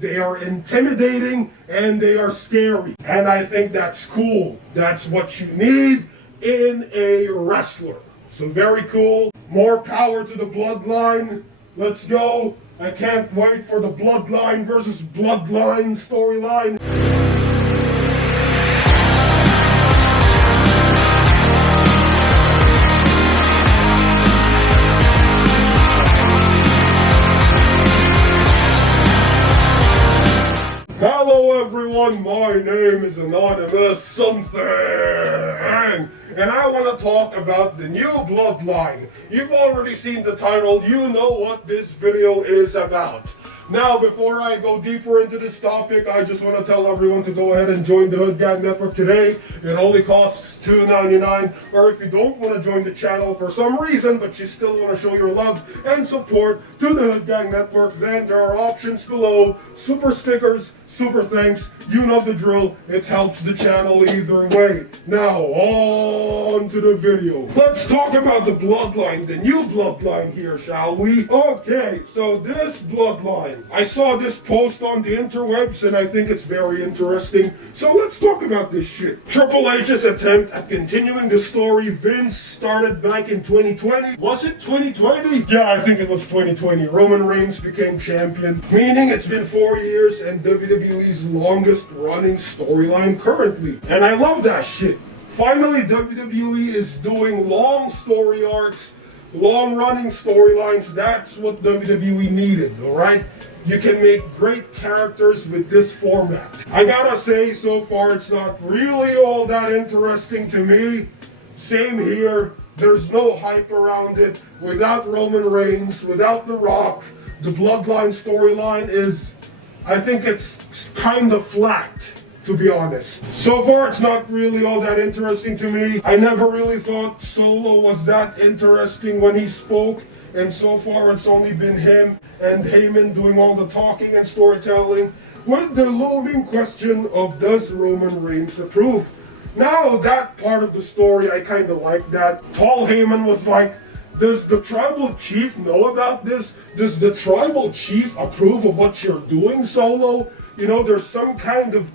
they are intimidating, and they are scary. And I think that's cool. That's what you need in a wrestler. So very cool. More power to the Bloodline. Let's go. I can't wait for the Bloodline versus Bloodline storyline. Hello everyone, my name is Anonymous Something, and I want to talk about the new Bloodline. You've already seen the title, you know what this video is about. Now, before I go deeper into this topic, I just want to tell everyone to go ahead and join the Hood Gang Network today. It only costs $2.99, or if you don't want to join the channel for some reason, but you still want to show your love and support to the Hood Gang Network, then there are options below. Super stickers, super thanks, you know the drill. It helps the channel either way. Now, on to the video. Let's talk about the Bloodline, the new Bloodline here, shall we? Okay, so this Bloodline, I saw this post on the interwebs and I think it's very interesting. So let's talk about this shit. Triple H's attempt at continuing the story Vince started back in 2020. Was it 2020? Yeah, I think it was 2020. Roman Reigns became champion, meaning it's been 4 years and WWE's longest running storyline currently. And I love that shit. Finally, WWE is doing long story arcs, long running storylines. That's what WWE needed, alright? You can make great characters with this format. I gotta say, so far it's not really all that interesting to me. Same here. There's no hype around it. Without Roman Reigns, without The Rock, the Bloodline storyline is, I think it's kind of flat, to be honest. So far, it's not really all that interesting to me. I never really thought Solo was that interesting when he spoke, and so far it's only been him and Heyman doing all the talking and storytelling, with the looming question of does Roman Reigns approve? Now, that part of the story, I kind of like that. Paul Heyman was like, does the tribal chief know about this? Does the tribal chief approve of what you're doing, Solo? You know, there's some kind of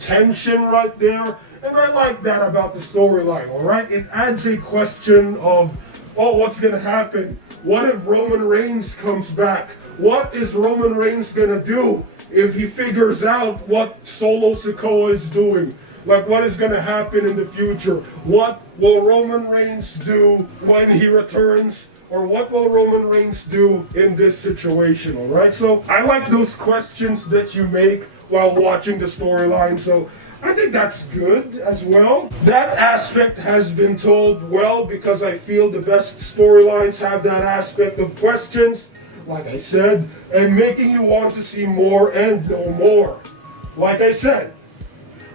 tension right there, and I like that about the storyline, alright? It adds a question of, oh, what's gonna happen? What if Roman Reigns comes back? What is Roman Reigns gonna do if he figures out what Solo Sikoa is doing? Like, what is gonna happen in the future? What will Roman Reigns do when he returns? Or what will Roman Reigns do in this situation, alright? So, I like those questions that you make while watching the storyline, so I think that's good as well. That aspect has been told well because I feel the best storylines have that aspect of questions, like I said, and making you want to see more and know more, like I said.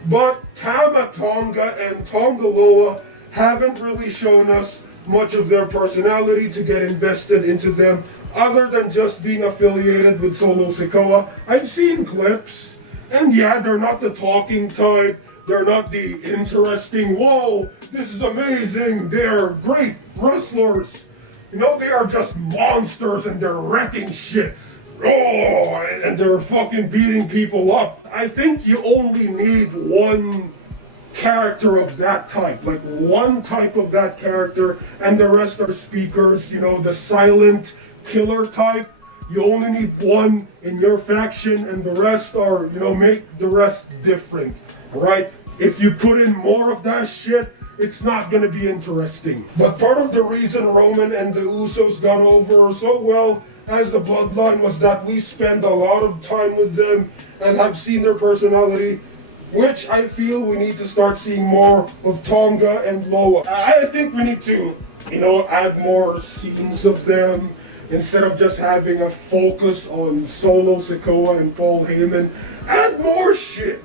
But Tama Tonga and Tonga Loa haven't really shown us much of their personality to get invested into them, other than just being affiliated with Solo Sikoa. I've seen clips, and yeah, they're not the talking type, they're not the interesting, whoa, this is amazing, they're great wrestlers. You know, they are just monsters and they're wrecking shit. Oh, and they're fucking beating people up. I think you only need one character of that type, like one type of that character, and the rest are speakers, you know, the silent killer type. You only need one in your faction, and the rest are, you know, make the rest different, right? If you put in more of that shit, it's not gonna be interesting. But part of the reason Roman and the Usos got over so well as the Bloodline was that we spend a lot of time with them and have seen their personality, which I feel we need to start seeing more of Tonga and Loa. I think we need to, you know, add more scenes of them, instead of just having a focus on Solo Sikoa and Paul Heyman. Add more shit.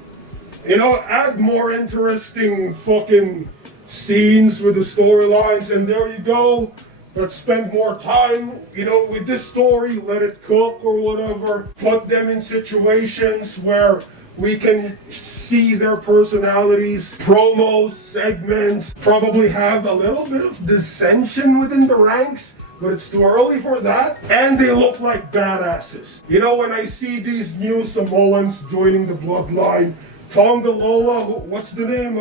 You know, add more interesting fucking scenes with the storylines, and there you go. Let's spend more time, you know, with this story, let it cook or whatever. Put them in situations where we can see their personalities, promos, segments, probably have a little bit of dissension within the ranks, but it's too early for that. And they look like badasses. You know, when I see these new Samoans joining the Bloodline, Tonga Loa, what's the name?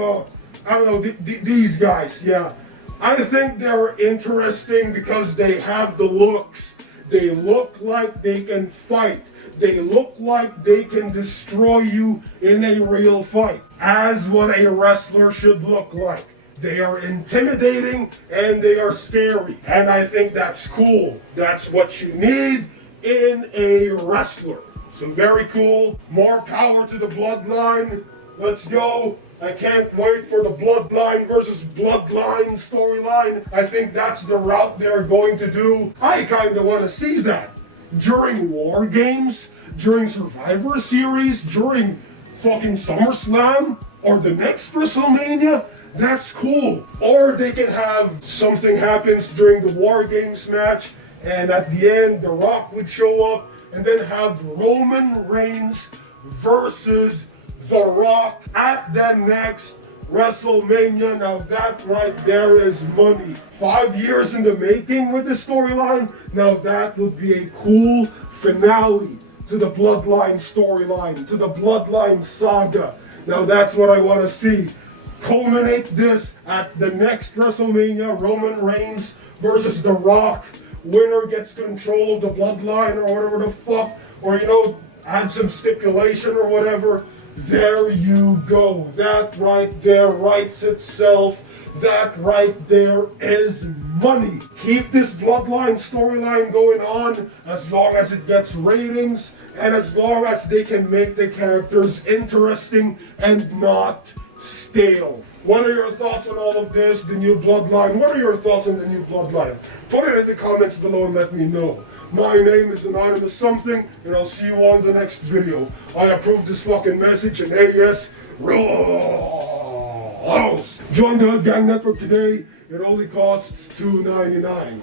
I don't know, these guys, yeah. I think they're interesting because they have the looks. They look like they can fight. They look like they can destroy you in a real fight, as what a wrestler should look like. They are intimidating and they are scary. And I think that's cool. That's what you need in a wrestler. So very cool. More power to the Bloodline. Let's go. I can't wait for the Bloodline versus Bloodline storyline. I think that's the route they're going to do. I kind of want to see that. During War Games, during Survivor Series, during fucking SummerSlam, or the next WrestleMania, that's cool. Or they can have something happens during the War Games match, and at the end, The Rock would show up, and then have Roman Reigns versus The Rock at the next WrestleMania. Now that right there is money. 5 years in the making with the storyline. Now that would be a cool finale to the Bloodline storyline, to the Bloodline saga. Now that's what I want to see. Culminate this at the next WrestleMania, Roman Reigns versus The Rock. Winner gets control of the Bloodline or whatever the fuck. Or, you know, add some stipulation or whatever. There you go. That right there writes itself. That right there is money. Keep this Bloodline storyline going on as long as it gets ratings and as long as they can make the characters interesting and not stale. What are your thoughts on all of this, the new Bloodline? What are your thoughts on the new Bloodline? Put it in the comments below and let me know. My name is Anonymous Something, and I'll see you on the next video. I approve this fucking message, and hey, yes, rules. Join the Gang Network today. It only costs $2.99.